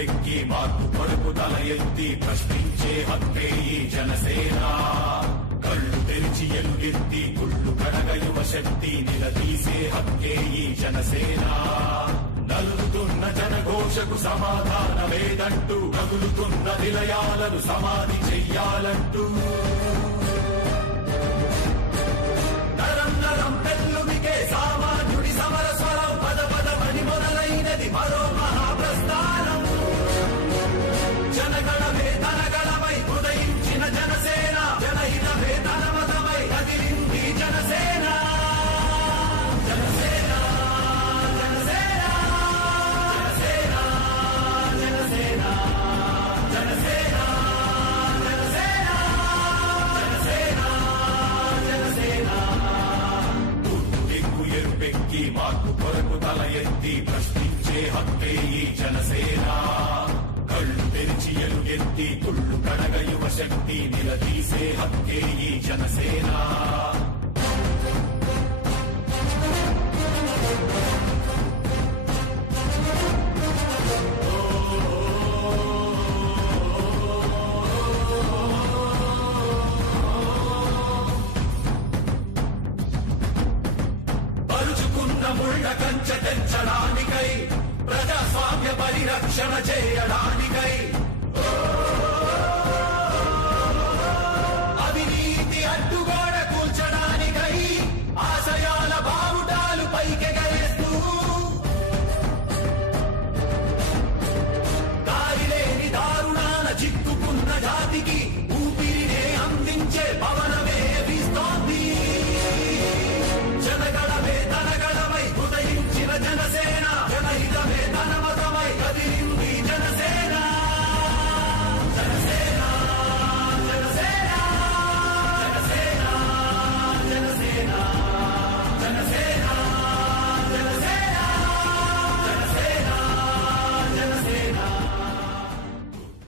ఎరుపెక్కి మార్పు కొరకు తల ఎత్తి ప్రశ్నించే హక్కే ఈ జనసేన. కళ్ళు తెరిచి ఎలుగెత్తి కుళ్ళు కడగ యువ శక్తి నిలదీసే హక్కే ఈ జనసేన. నలుగుతున్న జనఘోషకు సమాధానమేదంటూ కగులుతున్న నిలయాలను సమాధి చెయ్యాలంటూ తరం తరం పెళ్ళుమికే సామాన్యుడి సమరస్వరం పద పదమని మొదలైనది మరో మహాప్రస్థానం. జనగణమే తనగణమై ఉదయించిన జనసేన, జనహితమే తన మతమై కదిలింది జనసేన. జనసేన జనసేన జనసేన జనసేన జనసేన జనసేన జనసేన జనసేన. తూర్పు దిక్కు ఎరుపెక్కి మార్పు కొరకు తల ఎత్తి ప్రశ్నించే హక్కే ఈ జనసేన. కళ్ళు తెరిచి ఎలుగెత్తి కుళ్ళు కడగ యువ శక్తి నిలదీసే హక్కే ఈ జనసేన. పరుచుకున్న ముళ్ళ కంచె తెంచడానికై, ప్రజాస్వామ్య పరిరక్షణ చేయడానికై